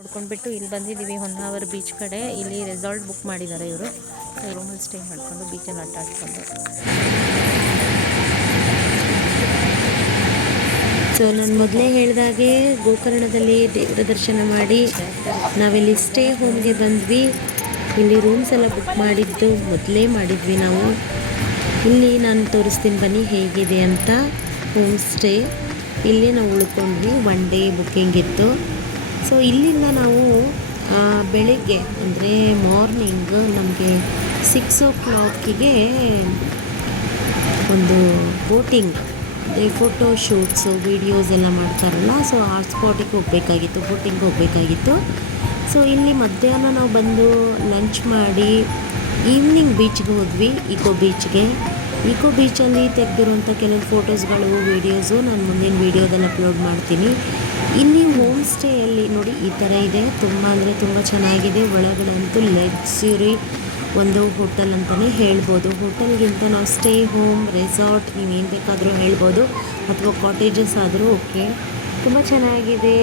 ನೋಡ್ಕೊಂಡ್ಬಿಟ್ಟು ಇಲ್ಲಿ ಬಂದಿದ್ದೀವಿ ಹೊನ್ನಾವರ ಬೀಚ್ ಕಡೆ. ಇಲ್ಲಿ ರೆಸಾರ್ಟ್ ಬುಕ್ ಮಾಡಿದ್ದಾರೆ ಇವರು. ರೂಮಲ್ಲಿ ಸ್ಟೇ ಮಾಡಿಕೊಂಡು ಬೀಚಲ್ಲಿ ಆಟ ಆಡ್ಕೊಂಡು. ಸೊ ನಾನು ಮೊದಲೇ ಹೇಳಿದಾಗೆ ಗೋಕರ್ಣದಲ್ಲಿ ದೇವರ ದರ್ಶನ ಮಾಡಿ ನಾವಿಲ್ಲಿ ಸ್ಟೇ ಹೋಮ್ಗೆ ಬಂದ್ವಿ. ಇಲ್ಲಿ ರೂಮ್ಸ್ ಎಲ್ಲ ಬುಕ್ ಮೊದಲೇ ಮಾಡಿದ್ವಿ ನಾವು. ಇಲ್ಲಿ ನಾನು ತೋರಿಸ್ತೀನಿ ಬನ್ನಿ ಹೇಗಿದೆ ಅಂತ. ಹೋಮ್ ಸ್ಟೇ ಇಲ್ಲಿ ನಾವು ಉಳ್ಕೊಂಡ್ವಿ. 1 ಡೇ ಬುಕ್ಕಿಂಗ್ ಇತ್ತು. ಸೊ ಇಲ್ಲಿಂದ ನಾವು ಬೆಳಗ್ಗೆ ಅಂದರೆ ಮಾರ್ನಿಂಗ್ ನಮಗೆ 6 o'clock ಒಂದು ಬೋಟಿಂಗ್ ಫೋಟೋ ಶೂಟ್ಸು ವೀಡಿಯೋಸ್ ಎಲ್ಲ ಮಾಡ್ತಾರಲ್ಲ, ಸೊ ಆ ಸ್ಪಾಟಿಗೆ ಹೋಗಬೇಕಾಗಿತ್ತು, ಬೋಟಿಂಗ್ ಹೋಗಬೇಕಾಗಿತ್ತು. ಸೊ ಇಲ್ಲಿ ಮಧ್ಯಾಹ್ನ ನಾವು ಬಂದು ಲಂಚ್ ಮಾಡಿ ಈವ್ನಿಂಗ್ ಬೀಚ್ಗೆ ಹೋದ್ವಿ, ಈಕೋ ಬೀಚಲ್ಲಿ ತೆಗೆದಿರುವಂಥ ಕೆಲವು ಫೋಟೋಸ್ಗಳು ವೀಡಿಯೋಸು ನಾನು ಮುಂದಿನ ವೀಡಿಯೋದಲ್ಲಿ ಅಪ್ಲೋಡ್ ಮಾಡ್ತೀನಿ. ಇಲ್ಲಿ ಹೋಮ್ ಸ್ಟೇಯಲ್ಲಿ ನೋಡಿ ಈ ಥರ ಇದೆ. ತುಂಬ ಅಂದರೆ ತುಂಬ ಚೆನ್ನಾಗಿದೆ. ಒಳಗಡೆ ಅಂತೂ ಲಕ್ಸುರಿ ಒಂದು ಹೋಟೆಲ್ ಅಂತಲೇ ಹೇಳ್ಬೋದು. ಹೋಟೆಲ್ಗಿಂತ ನಾವು ಸ್ಟೇ ಹೋಮ್, ರೆಸಾರ್ಟ್ ನೀವೇನು ಬೇಕಾದರೂ ಹೇಳ್ಬೋದು, ಅಥವಾ ಕಾಟೇಜಸ್ ಆದರೂ ಓಕೆ. ತುಂಬ ಚೆನ್ನಾಗಿದೆ.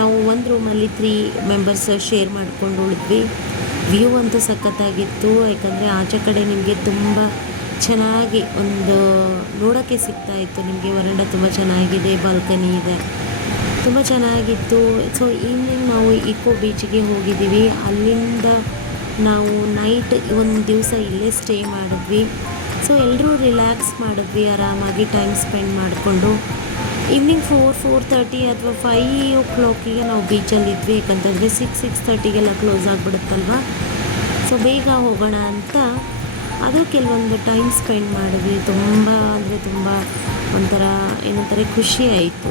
ನಾವು ಒಂದು ರೂಮಲ್ಲಿ 3 ಮೆಂಬರ್ಸ್ ಶೇರ್ ಮಾಡ್ಕೊಂಡು ಉಳಿದ್ವಿ. ವ್ಯೂ ಅಂತೂ ಸಖತ್ತಾಗಿತ್ತು. ಯಾಕಂದರೆ ಆಚೆ ಕಡೆ ನಿಮಗೆ ತುಂಬ ಚೆನ್ನಾಗಿ ಒಂದು ನೋಡೋಕ್ಕೆ ಸಿಗ್ತಾಯಿತ್ತು. ನಿಮಗೆ ವರಂಡ ತುಂಬ ಚೆನ್ನಾಗಿದೆ, ಬಾಲ್ಕನಿ ಇದೆ, ತುಂಬ ಚೆನ್ನಾಗಿತ್ತು. ಸೊ ಈವ್ನಿಂಗ್ ನಾವು ಈಕೋ ಬೀಚ್ಗೆ ಹೋಗಿದ್ದೀವಿ. ಅಲ್ಲಿಂದ ನಾವು ನೈಟ್ ಒಂದು ದಿವಸ ಇಲ್ಲೇ ಸ್ಟೇ ಮಾಡಿದ್ವಿ. ಸೊ ಎಲ್ಲರೂ ರಿಲ್ಯಾಕ್ಸ್ ಮಾಡಿದ್ವಿ, ಆರಾಮಾಗಿ ಟೈಮ್ ಸ್ಪೆಂಡ್ ಮಾಡಿಕೊಂಡು. ಈವ್ನಿಂಗ್ 4-4:30 ಅಥವಾ 5 o'clock ನಾವು ಬೀಚಲ್ಲಿದ್ವಿ. ಯಾಕಂತಂದರೆ 6-6:30 ಕ್ಲೋಸ್ ಆಗಿಬಿಡುತ್ತಲ್ವ. ಸೊ ಬೇಗ ಹೋಗೋಣ ಅಂತ ಅದು ಕೆಲವೊಂದು ಟೈಮ್ ಸ್ಪೆಂಡ್ ಮಾಡಿದ್ವಿ. ತುಂಬ ಅಂದರೆ ತುಂಬ ಒಂಥರ ಏನಂತಾರೆ ಖುಷಿ ಆಯಿತು.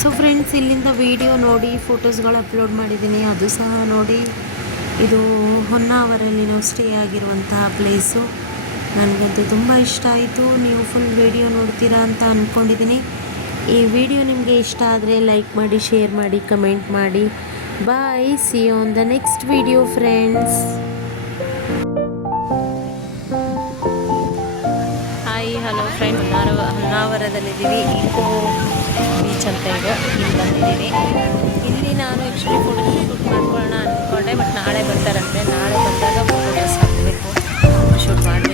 ಸೊ ಫ್ರೆಂಡ್ಸ್, ಇಲ್ಲಿಂದ ವಿಡಿಯೋ ನೋಡಿ ಫೋಟೋಸ್ಗಳು ಅಪ್ಲೋಡ್ ಮಾಡಿದ್ದೀನಿ, ಅದು ಸಹ ನೋಡಿ. ಇದು ಹೊನ್ನಾವರಲ್ಲಿ ನಾವು ಸ್ಟೇ ಆಗಿರುವಂತಹ ಪ್ಲೇಸು. ನನಗಂತೂ ತುಂಬ ಇಷ್ಟ ಆಯಿತು. ನೀವು ಫುಲ್ ವಿಡಿಯೋ ನೋಡ್ತೀರಾ ಅಂತ ಅಂದ್ಕೊಂಡಿದ್ದೀನಿ. ಈ ವಿಡಿಯೋ ನಿಮಗೆ ಇಷ್ಟ ಆದರೆ ಲೈಕ್ ಮಾಡಿ, ಶೇರ್ ಮಾಡಿ, ಕಮೆಂಟ್ ಮಾಡಿ. Bye, see you on the next video friends. Hi, hello friend, ಹೊನ್ನಾವರದಲ್ಲಿದ್ದೀವಿ. ಈಕೋ ಬೀಚ್ ಅಂತ ಇದೆ, ಇಲ್ಲಿ ಬಂದಿದ್ದೀವಿ. ಇಲ್ಲಿ ನಾನು ಆ್ಯಕ್ಚುಲಿ ಫೋಟೋ ಶೂಟ್ ಮಾಡ್ಕೊಳ್ಳೋಣ ಅಂದ್ಕೊಂಡೆ, ಬಟ್ ನಾಳೆ ಬರ್ತಾರಂತೆ. ನಾಳೆ ಬಂದಾಗ ಫೋಟೋಸ್ ಹಾಕಬೇಕು, ಶೂಟ್ ಮಾಡಿ